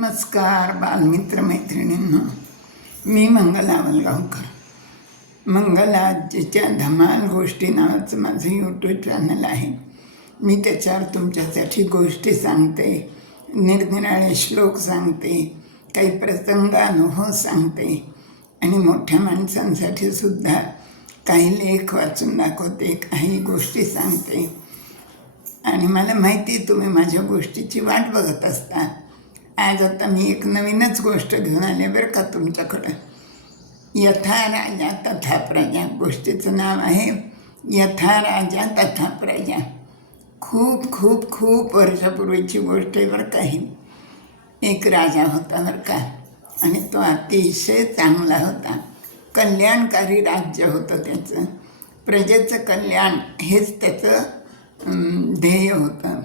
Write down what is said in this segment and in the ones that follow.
नमस्कार बालमित्र मैत्रिणींनो, मी मंगला वलगावकर. मंगला आजीच्या धमाल गोष्टी नावाचं माझं यूट्यूब चॅनल आहे. मी त्याच्यावर तुमच्यासाठी गोष्टी सांगते, निरनिराळे श्लोक सांगते, काही प्रसंग अनुभव सांगते आणि मोठ्या माणसांसाठी सुद्धा काही लेख वाचून दाखवते, काही गोष्टी सांगते. आणि मला माहिती तुम्ही माझ्या गोष्टीची वाट बघत असता. आज आता मी एक नवीनच गोष्ट घेऊन आले बरं का तुमच्याकडं. यथा राजा तथा प्रजा. गोष्टीचं नाव आहे यथा राजा तथा प्रजा. खूप खूप खूप वर्षापूर्वीची गोष्ट आहे बरं का ही. एक राजा होता बरं का, आणि तो अतिशय चांगला होता. कल्याणकारी राज्य होतं त्याचं. प्रजेचं कल्याण हेच त्याचं ध्येय होतं.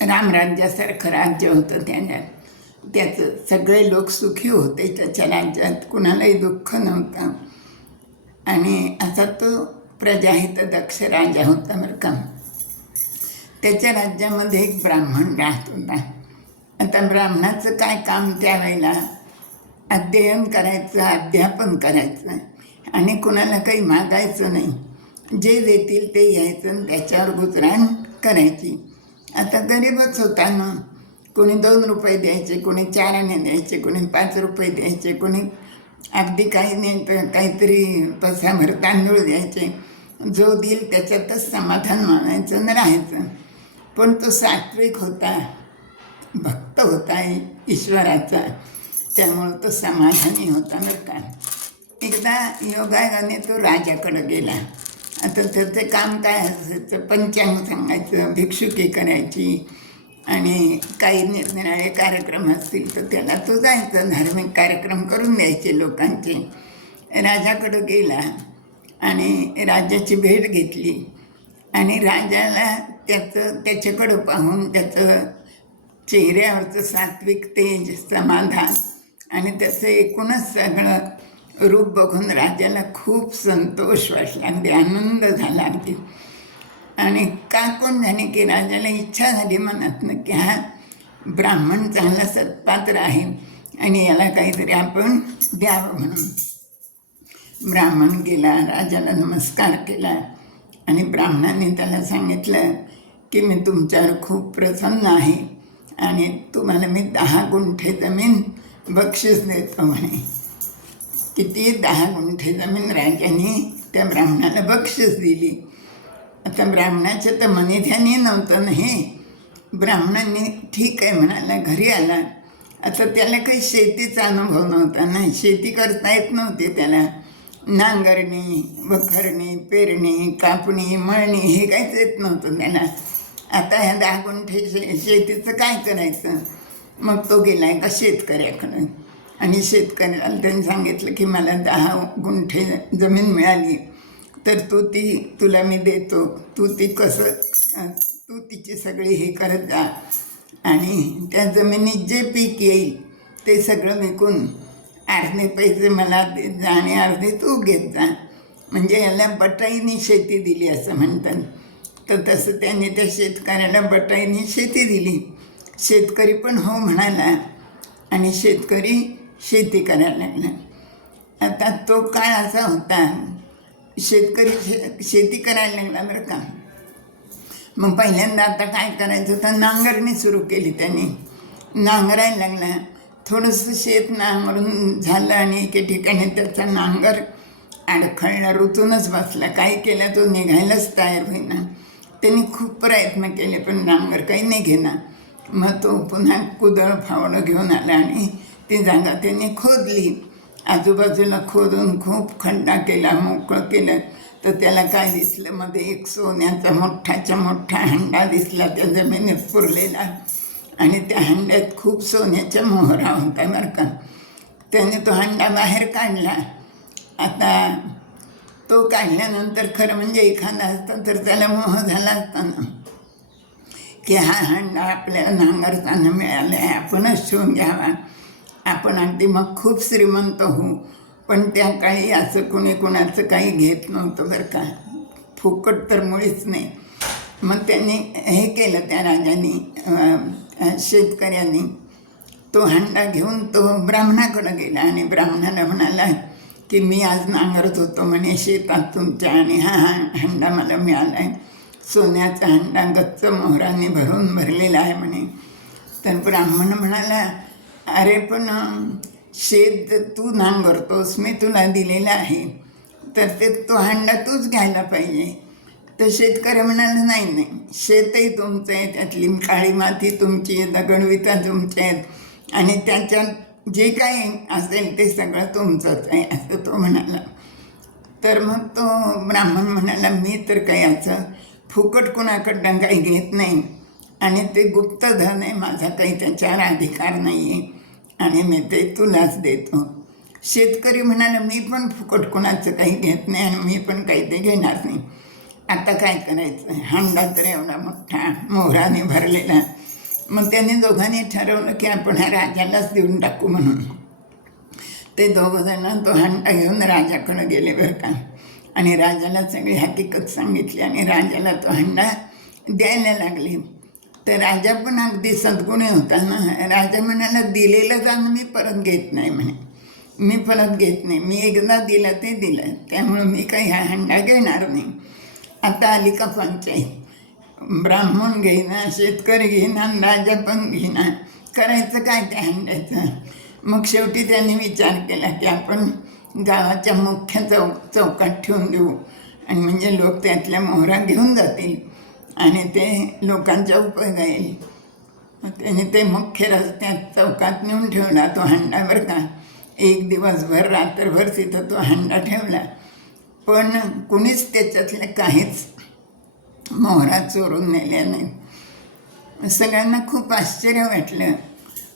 रामराज्यासारखं राज्य होतं त्याचं. सगळे लोक सुखी होते त्याच्या राज्यात, कुणालाही दुःख नव्हतं. आणि असा तो प्रजाहित दक्ष राजा होता बरं का. त्याच्या राज्यामध्ये एक ब्राह्मण राहत होता. आता ब्राह्मणाचं काय काम त्यावेळेला? अध्ययन करायचं, अध्यापन करायचं आणि कुणाला काही मागायचं नाही. जे देतील ते यायचं आणि त्याच्यावर गुजराण करायची. आता गरीबच होता ना. कोणी 2 रुपये द्यायचे, कोणी 4 आणे द्यायचे, कोणी 5 रुपये द्यायचे, कोणी अगदी काही नाही तर काहीतरी पसाभर तांदूळ द्यायचे. जो देईल त्याच्यातच समाधान मानायचं आणि राहायचं. पण तो सात्विक होता, भक्त होता ईश्वराचा, त्यामुळं तो समाधानी होता बरं का. एकदा योगायोगाने तो राजाकडं गेला. आता त्याचं काम काय असायचं? पंचांग सांगायचं, भिक्षुकी करायची आणि काही निरनिराळे कार्यक्रम असतील तर त्याला तो जायचं, धार्मिक कार्यक्रम करून द्यायचे लोकांचे. राजाकडं गेला आणि राजाची भेट घेतली आणि राजाला त्याच्याकडं पाहून त्याचं चेहऱ्यावरचं सात्विक तेज, समाधान आणि त्याचं एकूणच सगळं रूप बघून राजाला खूप संतोष वाटला, अगदी आनंद झाला अगदी. आणि का कोण झाले की राजाला इच्छा झाली मनातनं की हा ब्राह्मण चांगला सत्पात्र आहे आणि याला काहीतरी आपण द्यावं म्हणून. ब्राह्मण गेला, राजाला नमस्कार केला आणि ब्राह्मणाने त्याला सांगितलं की मी तुमच्यावर खूप प्रसन्न आहे आणि तुम्हाला मी 10 गुंठे जमीन बक्षीस देतो म्हणे. किती? 10 गुंठे जमीन राजाने त्या ब्राह्मणाला बक्षीस दिली. आता ब्राह्मणाचं तर मनीध्यानी नव्हतं ना हे. ब्राह्मणांनी ठीक आहे म्हणाला, घरी आला. आता त्याला काही शेतीचा अनुभव नव्हता ना, शेती करता येत नव्हती त्याला. नांगरणी, वखरणी, पेरणी, कापणी, मळणी हे काहीच येत नव्हतं त्याला. आता ह्या 10 गुंठे शेतीचं काय करायचं? मग तो गेला एका शेतकऱ्याकडं आणि शेतकऱ्याला त्यांनी सांगितलं की मला 10 गुंठे जमीन मिळाली तर तुला मी देतो. तू तिची सगळी हे करत जा आणि त्या जमिनीत जे पीक येईल ते सगळं विकून अर्धे पैसे मला देत जा आणि अर्धे तू घेत जा. म्हणजे याला बटाईनी शेती दिली असं म्हणतात. तर तसं त्यांनी त्या शेतकऱ्याला बटाईनी शेती दिली. शेतकरी पण हो म्हणाला आणि शेतकरी शेती करायला लागला. आता तो काळ असा होता, शेतकरी शेती करायला लागला बरं का. मग पहिल्यांदा आता काय करायचं तर नांगरणी सुरू केली त्यांनी. नांगरायला लागला. थोडंसं शेत नांगरून झालं आणि एके ठिकाणी त्याचा नांगर अडखळला, रुतूनच बसला. काही केलं तो निघायलाच तयार होईना. त्यांनी खूप प्रयत्न केले पण नांगर काही नाही घेणार. मग तो पुन्हा कुदळ फावडं घेऊन आला आणि ती जागा त्यांनी खोदली. आजूबाजूला खोदून खूप खड्डा केला, मोकळं केलं. तर त्याला काय दिसलं? मध्ये एक सोन्याचा मोठा हंडा दिसला त्या जमिनीत पुरलेला आणि त्या हंड्यात खूप सोन्याच्या मोहरा होता बरं का. त्याने तो हंडा बाहेर काढला. आता तो काढल्यानंतर खरं म्हणजे एखादा असता तर त्याला मोह झाला असता ना की हा हंडा आपल्याला नांगरताना मिळाला आहे, आपणच ठेवून घ्यावा, आपण अगदी मग खूप श्रीमंत होऊ. पण त्या काळी असं कुणाचं काही घेत नव्हतं बरं का. फुकट तर मुळीच नाही. मग त्यांनी हे केलं त्या राजाने, शेतकऱ्यांनी तो हंडा घेऊन तो ब्राह्मणाकडे गेला आणि ब्राह्मणाला म्हणाला की मी आज नांगरत होतो म्हणे शेतात तुमच्या, आणि हा हंडा मला मिळाला आहे, सोन्याचा हंडा गच्च मोहराने भरलेला आहे म्हणे. तर ब्राह्मण म्हणाला, अरे पण शेत तू नांगरतोस, मी तुला दिलेला आहे, तर तो हंडा तूच घ्यायला पाहिजे. तर शेतकरी म्हणाला, नाही नाही, शेतही तुमचं आहे, त्यातली काळी माती तुमची आहे, दगडविटा तुमचे आहेत, आणि त्याच्यात जे काही असेल ते सगळं तुमचंच आहे, असं तो म्हणाला. तर मग तो ब्राह्मण म्हणाला, मी तर काही असं फुकट कुणाकडनं काही घेत नाही, आणि ते गुप्तधन आहे, माझा काही त्याच्यावर अधिकार नाही आहे, आणि मी ते तुलाच देतो. शेतकरी म्हणाला, मी पण फुकट कुणाचं काही घेत नाही आणि मी पण काही ते घेणार नाही. आता काय करायचं, हंडा तर एवढा मोठा मोहराने भरलेला. मग त्यांनी दोघांनी ठरवलं की आपण ह्या राजालाच देऊन टाकू म्हणून. ते दोघंजणं तो हंडा घेऊन राजाकडे गेले बरं का, आणि राजाला सगळी हकीकत सांगितली आणि राजाला तो हंडा द्यायला लागले. तर राजा पण अगदी सद्गुणी होता ना. राजा म्हणाला, दिलेलं जाणं मी परत घेत नाही म्हणे, मी परत घेत नाही, मी एकदा दिलं ते दिलं, त्यामुळं मी काही हा हंडा घेणार नाही. आता आली का पंचायत, ब्राह्मण घेईना, शेतकरी घेईना, राजा पण घेईना, करायचं काय त्या हंड्याचं. मग शेवटी त्यांनी विचार केला की आपण गावाच्या मुख्य चौकात ठेवून देऊ, आणि म्हणजे लोक त्यातल्या मोहरा घेऊन जातील आणि ते लोकांच्या उपयोग येईल. मग त्याने ते मुख्य रस्त्यात चौकात नेऊन ठेवला तो हंडा बरं का. एक दिवसभर रात्रभर तिथं तो हंडा ठेवला, पण कुणीच त्याच्यातले काहीच मोहरा चोरून नेल्या नाहीत. सगळ्यांना खूप आश्चर्य वाटलं.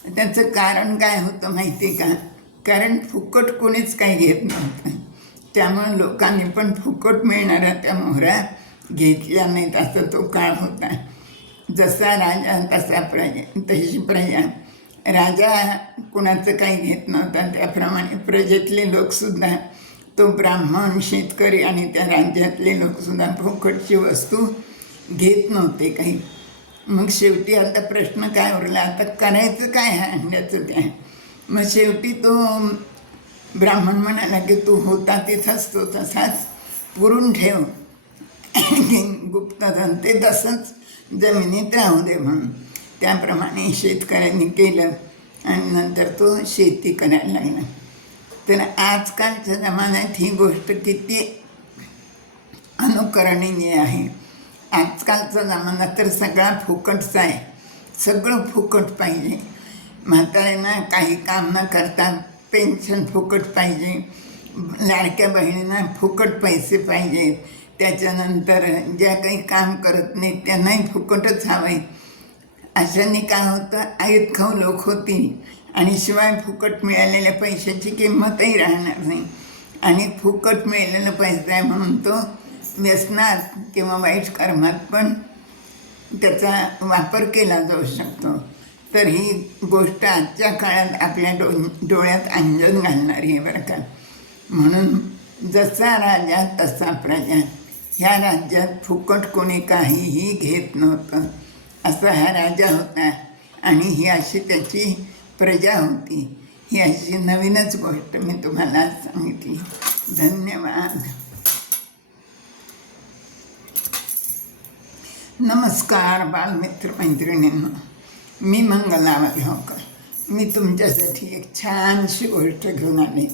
त्याचं कारण काय होतं माहिती आहे का, कारण फुकट कोणीच काही घेत नव्हतं, त्यामुळे लोकांनी पण फुकट मिळणाऱ्या त्या मोहरा घेतल्या नाहीत. असं तो काळ होता. जसा राजा तसा प्रजा, तशी प्रजा. राजा कुणाचं काही घेत नव्हता, त्याप्रमाणे प्रजेतले लोकसुद्धा, तो ब्राह्मण, शेतकरी आणि त्या राज्यातले लोकसुद्धा फुकटची वस्तू घेत नव्हते काही. मग शेवटी आता प्रश्न काय उरला, आता करायचं काय ह्या हंड्याचं त्या. मग शेवटी तो ब्राह्मण म्हणाला की तू होता तिथंच तो तसाच पुरून ठेव गुप्तधन, ते तसंच जमिनीत राहू दे म्हणून. त्याप्रमाणे शेतकऱ्यांनी केलं आणि नंतर तो शेती करायला लागला. तर आजकालच्या जमान्यात ही गोष्ट किती अनुकरणीय आहे. आजकालचा जमाना तर सगळा फुकटचा आहे, सगळं फुकट पाहिजे. म्हाताऱ्यांना काही काम न करता पेन्शन फुकट पाहिजे, लाडक्या बहिणींना फुकट पैसे पाहिजेत, त्याच्यानंतर ज्या काही काम करत नाहीत त्यांनाही फुकटच हवं आहे. अशाने काय होतं, आईत खाऊ लोक होतील आणि शिवाय फुकट मिळालेल्या पैशाची किंमतही राहणार नाही, आणि फुकट मिळालेलं पैसा आहे म्हणून तो व्यसनात किंवा वाईट कर्मात पण त्याचा वापर केला जाऊ शकतो. तर ही गोष्ट आजच्या काळात आपल्या डोळ्यात अंजन घालणारी आहे बरं का. म्हणून जसा राजा तसा प्रजा. ह्या राज्यात फुकट कोणी काहीही घेत नव्हतं. असा हा राजा होता आणि ही अशी त्याची प्रजा होती. ही अशी नवीनच गोष्ट मी तुम्हाला सांगितली. धन्यवाद. नमस्कार बालमित्र मैत्रिणींनो, मी मंगला वाल्होकर. मी तुमच्यासाठी एक छानशी गोष्ट घेऊन आले.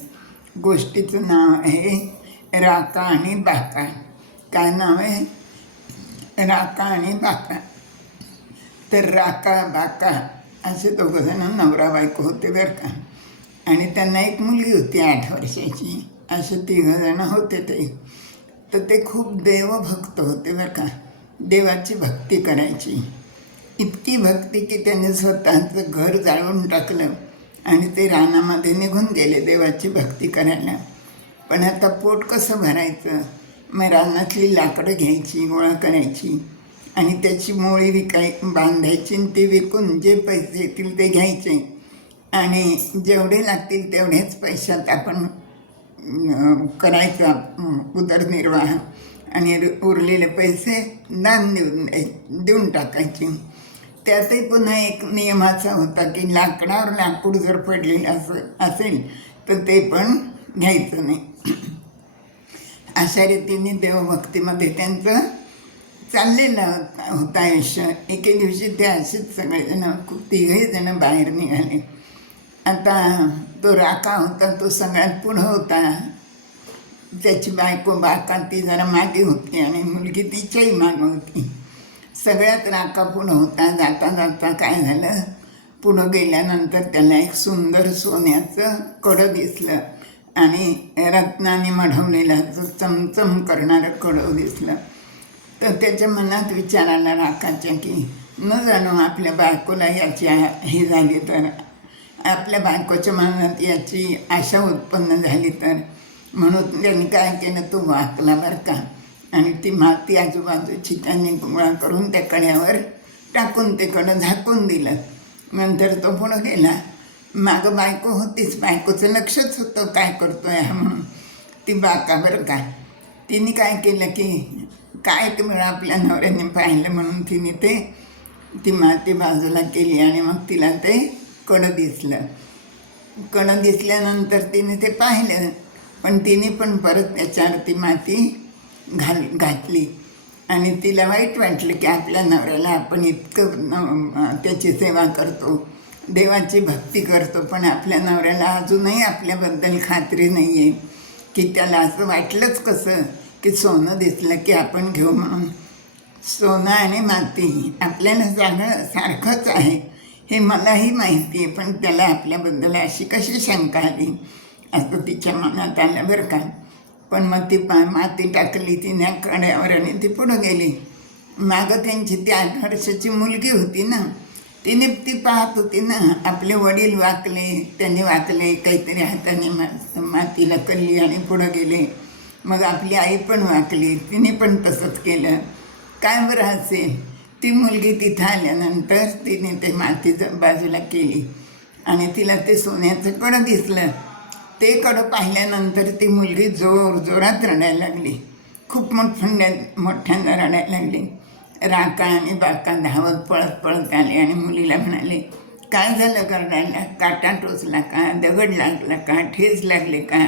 गोष्टीचं नाव आहे राका आणि बाका. काय नाव आहे? राका आणि बाका. तर राका बाका असे दोघंजणं नवरा बायको होते बरं का, आणि त्यांना एक मुलगी होती 8 वर्षाची. असे 3 जण होते ते. तर ते खूप देवभक्त होते बरं का, देवाची भक्ती करायची. इतकी भक्ती की त्यांनी स्वतःचं घर जाळून टाकलं आणि ते रानामध्ये निघून गेले देवाची भक्ती करायला. पण आता पोट कसं भरायचं, मग रानातली लाकडं घ्यायची, गोळा करायची आणि त्याची मोळी बांधायची, आणि ते विकून जे पैसे येतील ते घ्यायचे, आणि जेवढे लागतील तेवढेच पैशात आपण करायचा उदरनिर्वाह, आणि उरलेले पैसे दान देऊन टाकायचे. त्यातही पुन्हा एक नियमाचा होता की लाकडावर लाकूड जर पडलेलं असेल तर ते पण घ्यायचं नाही. अशा रीतीने देवभक्तीमध्ये त्यांचं चाललेलं होतं आयुष्य. एके दिवशी ते असेच सगळेजण तिघही जण बाहेर निघाले. आता तो राका होता तो सगळ्यात पुढं होता. त्याची बायको बाका ती जरा मागे होती आणि मुलगी तिच्याही मागं होती. सगळ्यात राका पुढं होता. जाता जाता काय झालं, पुढं गेल्यानंतर त्याला एक सुंदर सोन्याचं कडं दिसलं आणि रत्नाने मढवलेलं चमचम करणारं कडं दिसलं. तर त्याच्या मनात विचार आला राकाच्या की न जाणो आपल्या बायकोला याची ही झाली तर, आपल्या बायकोच्या मनात याची आशा उत्पन्न झाली तर. म्हणून त्यांनी काय केलं, तो वाकला बरं का, आणि ती माती आजूबाजूची त्यांनी गोळा करून त्या कड्यावर टाकून ते कडं झाकून दिलं. नंतर तो पुढं गेला. मागं बायको होतीच, बायकोचं लक्षच होतं काय करतो आहे म्हणून. ती बाका बरं का, तिने काय केलं की काय वेळा आपल्या नवऱ्याने पाहिलं म्हणून तिने ती माती बाजूला केली आणि मग तिला ते कडं दिसलं. कडं दिसल्यानंतर तिने ते पाहिलं, पण तिने पण परत त्याच्यावर ती माती घातली आणि तिला वाईट वाटलं की आपल्या नवऱ्याला आपण इतकं त्याची सेवा करतो, देवाची भक्ती करतो, पण आपल्या नवऱ्याला अजूनही आपल्याबद्दल खात्री नाही आहे की त्याला असं वाटलंच कसं की सोनं दिसलं की आपण घेऊ म्हणून. सोनं आणि माती आपल्याला सगळं सारखंच आहे हे मलाही माहिती आहे, पण त्याला आपल्याबद्दल अशी कशी शंका आली असं तिच्या मनात आलं बरं का. पण मग ती माती टाकली तिने कड्यावर आणि ती पुढं गेली. मागं त्यांची ती 8 वर्षाची मुलगी होती ना, तिने ती पाहत होती ना, आपले वडील वाकले, त्यांनी वाकले, काहीतरी हाताने मातीला कल्ली आणि पुढं गेले. मग आपली आई पण वाकली, तिने पण तसंच केलं. काय बरं असेल, ती मुलगी तिथं आल्यानंतर तिने ते माती बाजूला केली आणि तिला ते सोन्याचं कडं दिसलं. ते कडं पाहिल्यानंतर ती मुलगी जोरात रडायला लागली, खूप मोठ्यानं रडायला लागली. राका आणि बाका धावत पळत आले आणि मुलीला म्हणाले, काय झालं रडायला? काटा टोचला का? दगड लागला का? ठेच लागले का?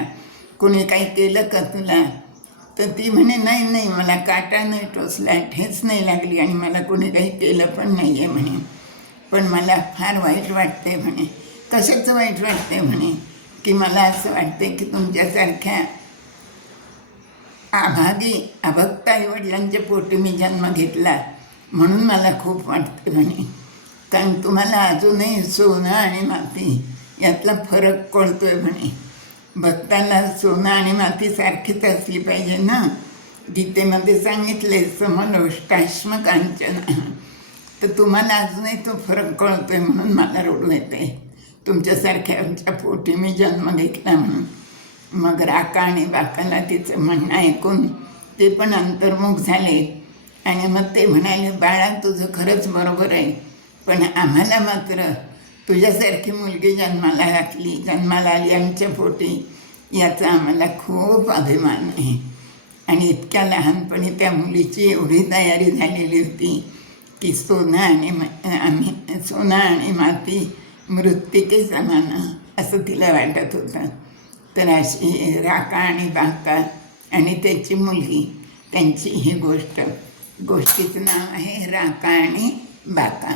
कोणी काही केलं का तुला? तर ती म्हणे, नाही मला काटा नाही टोचला, ठेच नाही लागली आणि मला कोणी काही केलं पण नाही आहे म्हणे, पण मला फार वाईट वाटते म्हणे. कशाचं वाईट वाटते म्हणे, की मला असं वाटते की तुमच्यासारख्या अभक्त आईवडिलांच्या पोटी मी जन्म घेतला म्हणून मला खूप वाटते म्हणे. कारण तुम्हाला अजूनही सोनं आणि माती यातला फरक कळतोय म्हणे. भक्तांना सोनं आणि माती सारखीच असली पाहिजे ना. गीतेमध्ये सांगितले समलोष्टाश्म कांचन. तर तुम्हाला अजूनही तो फरक कळतोय म्हणून मला रडू येते, तुमच्यासारख्यांच्या पोटी मी जन्म घेतला म्हणून. मग राका आणि बाकाला तिचं म्हणणं ऐकून ते पण अंतर्मुख झाले आणि मग ते म्हणाले, बाळा तुझं खरंच बरोबर आहे, पण आम्हाला मात्र तुझ्यासारखी मुलगी जन्माला आली आमच्या पोटी, याचा आम्हाला खूप अभिमान आहे. आणि इतक्या लहानपणी त्या मुलीची एवढी तयारी झालेली होती की सोनं आणि माती मृत्तिके समान असं तिला वाटत होतं. तर अशी राका आणि बाका आणि त्याची मुलगी, त्यांची ही गोष्टीचं नाव आहे राका आणि बाका.